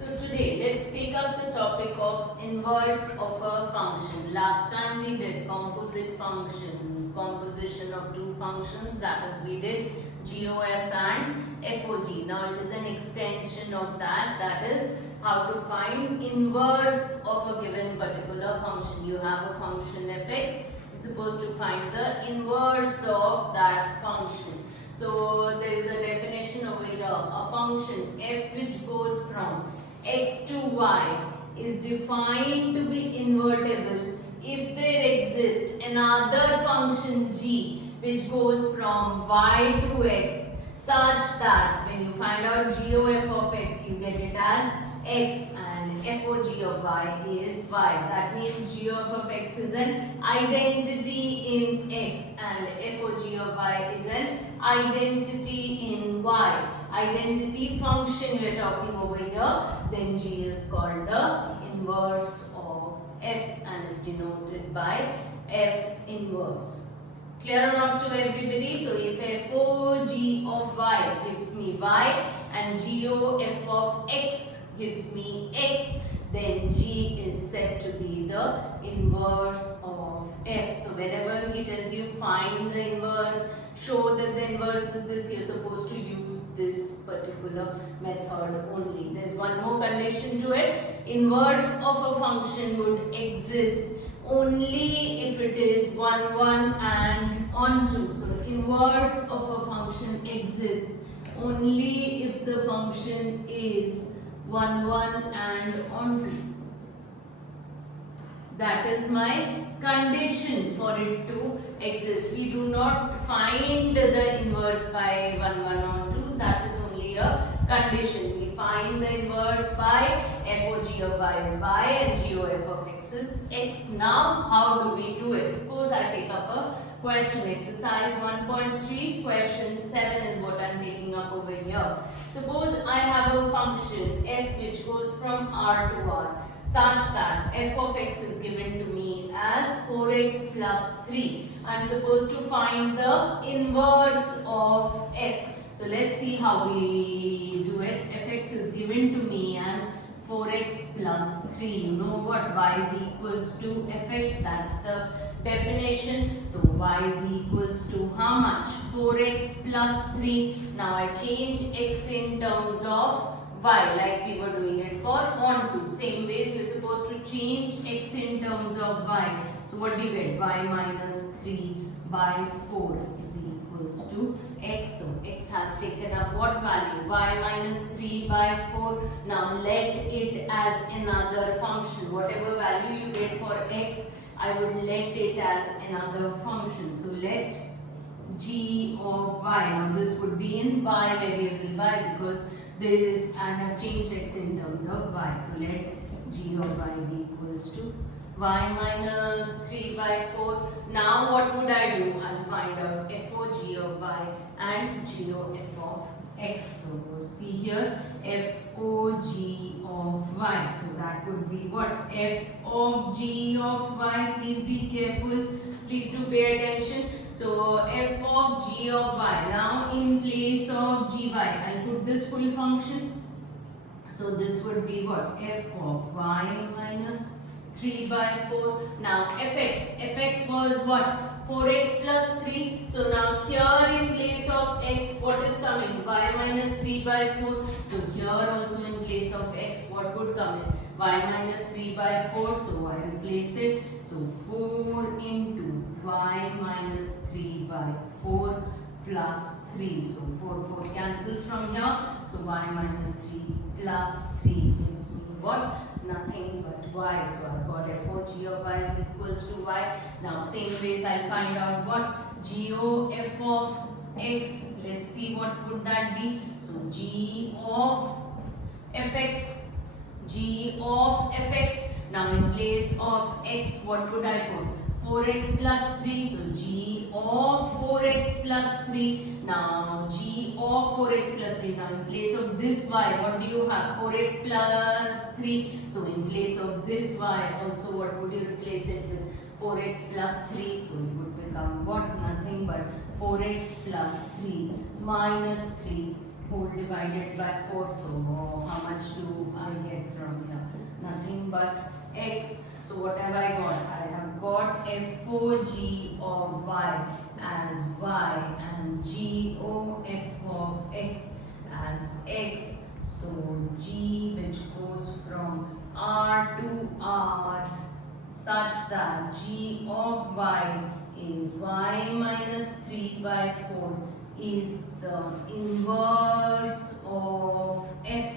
So today let's take up the topic of inverse of a function. Last time we did composite functions, composition of two functions, that is we did GOF and FOG. Now it is an extension of that, that is how to find inverse of a given particular function. You have a function fx, you're supposed to find the inverse of that function. So there is a definition over here, a function f which goes from x to y is defined to be invertible if there exists another function g which goes from y to x such that when you find out GOF of x you get it as x and FOG of y is y. That means GOF of x is an identity in x and FOG of y is an identity in y. Identity function we are talking over here, then G is called the inverse of f and is denoted by f inverse. Clear or not to everybody? So if FOG of y gives me y and GOF of x gives me x, then G is said to be the inverse of f. So whenever he tells you find the inverse, show that the inverse is this, you're supposed to use this particular method only. There's one more condition to it. Inverse of a function would exist only if it is 1, 1 and onto. So inverse of a function exists only if the function is 1, 1 and onto. That is my condition for it to exist. We do not find the inverse by 1, 1 onto. That is only a condition. We find the inverse by FOG of y is y and GOF of x is x. Now, how do we do it? Suppose I take up a question, exercise 1.3, question 7 is what I am taking up over here. Suppose I have a function f which goes from r to r such that f of x is given to me as 4x plus 3. I am supposed to find the inverse of f. So let's see how we do it. Fx is given to me as 4x plus 3. You know what? Y is equals to fx. That's the definition. So y is equals to how much? 4x plus 3. Now I change x in terms of y like we were doing it for onto. Same ways you're supposed to change x in terms of y. So what do you get? Y minus 3 by 4 is equals to x. So x has taken up what value? Y minus 3 by 4. Now let it as another function. Whatever value you get for x, I would let it as another function. So let g of y. Now this would be in y variable y because this I have changed x in terms of y. So let g of y be equals to y minus 3 by 4. Now what would I do? I'll find out FOG of y and GOF of x. So see here, FOG of y. So that would be what? F of g of y. Please be careful. Please do pay attention. So f of g of y. Now in place of gy, I'll put this full function. So this would be what? F of y minus 3 by 4. Now fx was what? 4x plus 3. So now here in place of x, what is coming? Y minus 3 by 4. So here also in place of x, what would come in? Y minus 3 by 4. So I replace it. So 4 into y minus 3 by 4 plus 3. So 4 cancels from here. So y minus 3 plus 3 gives me what? Nothing but y. So I've got FOG of y is equals to y. Now same ways I'll find out what? GOF of x. Let's see what would that be. So g of fx. G of fx. Now in place of x, what would I put? 4x plus 3. So g of 4x plus 3. Now g of 4x plus 3. Now in place of this y, what do you have? 4x plus 3. So in place of this y also, what would you replace it with? 4x plus 3. So it would become what? Nothing but 4x plus 3 minus 3 whole divided by 4. So how much do I get? but x. So what have I got? I have got f(g) of y as y and g(f) of x as x. So g, which goes from r to r, such that g of y is y minus 3 by 4 is the inverse of f.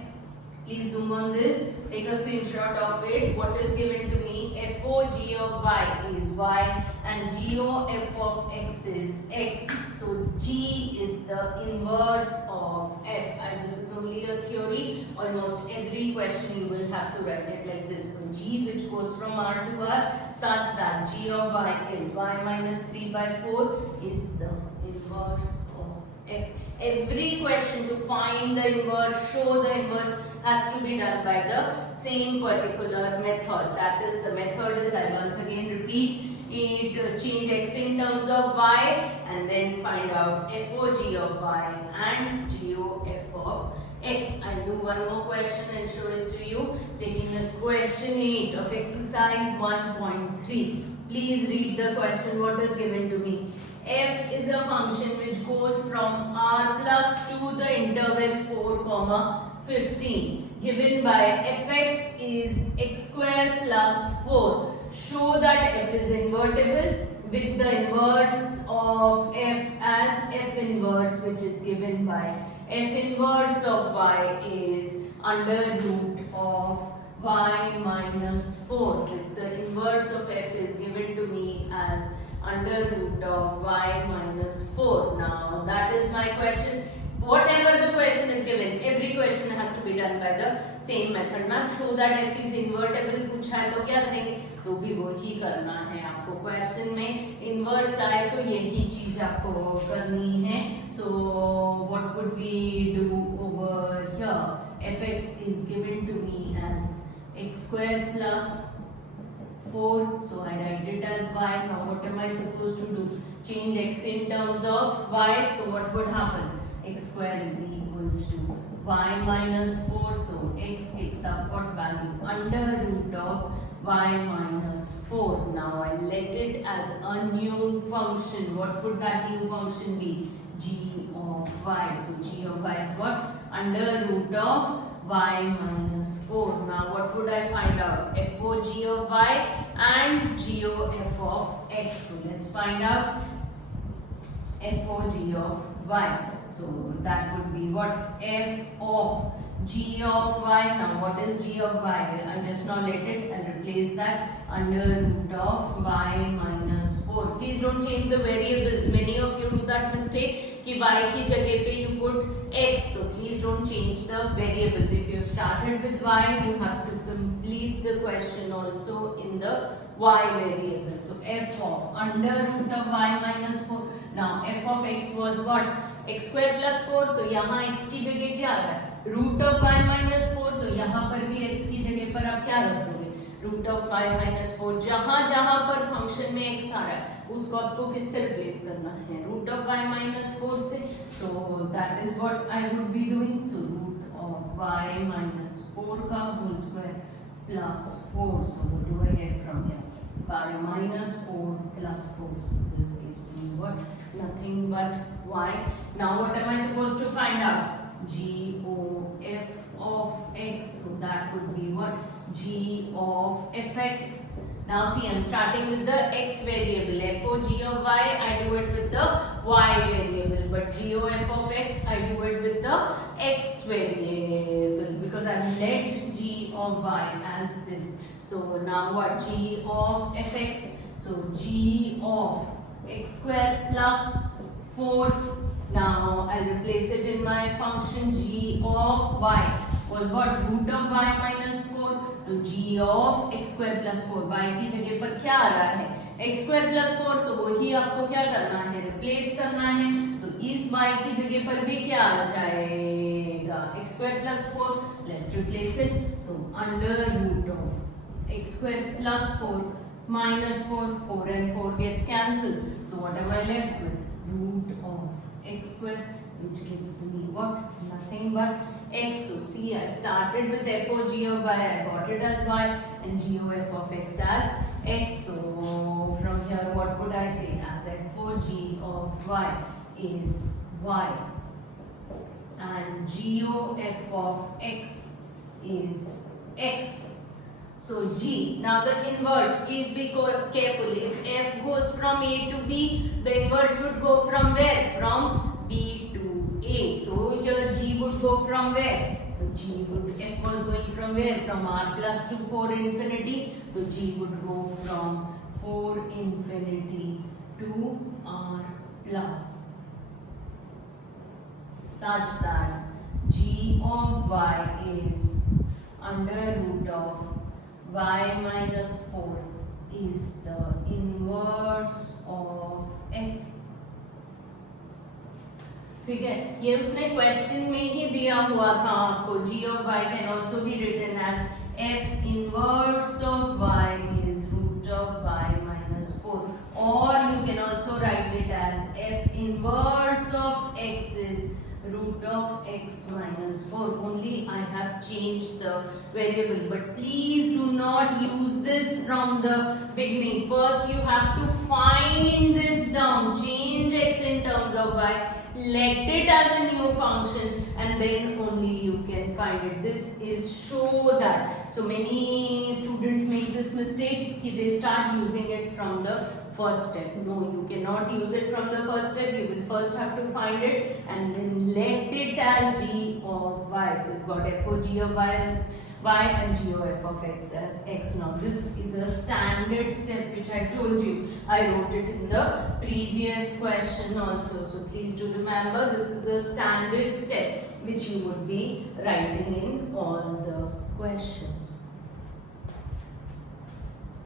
Please zoom on this, take a screenshot of it. What is given to me? f(g) of y is y and g(f) of x is x. So g is the inverse of f. And this is only a theory. Almost every question you will have to write it like this. So g, which goes from r to r, such that g of y is y minus 3 by 4 is the inverse of f. Every question to find the inverse, show the inverse, has to be done by the same particular method. That is, the method is, I once again repeat it, change x in terms of y and then find out f(g) of y and g(f) of x. I'll do one more question and show it to you. Taking the question 8 of exercise 1.3. Please read the question. What is given to me? F is a function which goes from r plus to the interval 4, 15. Given by fx is x square plus 4. Show that f is invertible with the inverse of f as f inverse, which is given by f inverse of y is under root of y minus 4. With the inverse of f is given to me as under root of y minus 4. Now that is my question. Whatever the question is given, every question has to be done by the same method. Ma'am, show that f is invertible पूछा है तो क्या करेंगे? तो भी वो ही करना है आपको. क्वेश्चन में इनवर्स आए तो यही चीज आपको करनी है. So what would we do over here? Fx is given to me as x square plus 4. So I write it as y. Now what am I supposed to do? Change x in terms of y. So what would happen? X square is equals to y minus 4. So x takes up what value? Under root of y minus 4. Now I let it as a new function. What would that new function be? G of y. So g of y is what? Under root of y minus 4. Now what would I find out? f(g) of y and g(f) of x. So let's find out f(g) of y. So that would be what? F of g of y. Now what is g of y? I'll just now let it and replace that under root of y minus 4. Please don't change the variables. Many of you do that mistake कि y की जगह पे you put x. So please don't change the variables. If you started with y, you have to complete the question also in the y variable. So f of under root of y minus 4. Now f of x was what? x square plus 4. तो यहाँ x की जगह क्या आ रहा है? Root of y minus 4. तो यहाँ पर भी x की जगह पर आप क्या रख दोगे? Root of y minus 4. जहाँ जहाँ पर फंक्शन में x आ रहा है उसको आपको किससे रिप्लेस करना है? रूट ऑफ y minus 4 से. So that is what I would be doing. So root of y minus 4 का whole square plus 4. So what do I get from here? Y minus 4 plus 4. So this gives me what? Nothing but y. Now what am I supposed to find out? g(f) of x. So that would be what? g of fx. Now see, I'm starting with the x variable. f(g) of y, I do it with the y variable. But g(f) of x, I do it with the x variable. Because I've let g of y as this. So now what? g of fx. So g of x square plus 4. Now I'll replace it in my function. G of y was what? Root of y minus 4. तो g of x square plus 4. y की जगह पर क्या आ रहा है? x square plus 4. तो वही आपको क्या करना है? रिप्लेस करना है. तो इस y की जगह पर भी क्या आ जाएगा? x square plus 4. Let's replace it. So under root of x square plus 4 minus 4. 4 and 4 gets cancelled. So what am I left with? Root of x square, which gives me what? Nothing but x. So see, I started with f o g of y, I got it as y, and g o f of x as x. So from here, what would I say as f o g of y is y, and g o f of x is x. So G, now the inverse, please be careful. If f goes from A to B, the inverse would go from where? From B to A. So here G would go from where? So G would, f was going from where? From R plus to 4 infinity. So G would go from 4 infinity to R plus, such that G of y is under root of y minus 4 is the inverse of f. ठीक है, ये उसने question में ही दिया हुआ था आपको. G of y can also be written as f inverse of y is root of y minus 4, or you can also write it as f inverse of x is root of x minus 4. Only I have changed the variable, but please do not use this from the beginning. First you have to find this down, change x in terms of y, let it as a new function, and then only you can find it. This is show that. So many students make this mistake, they start using it from the first step. No, you cannot use it from the first step. You will first have to find it and then let it as g of y. So you've got f o g of y as y and g o f of x as x. Now this is a standard step which I told you. I wrote it in the previous question also. So please do remember, this is a standard step which you would be writing in all the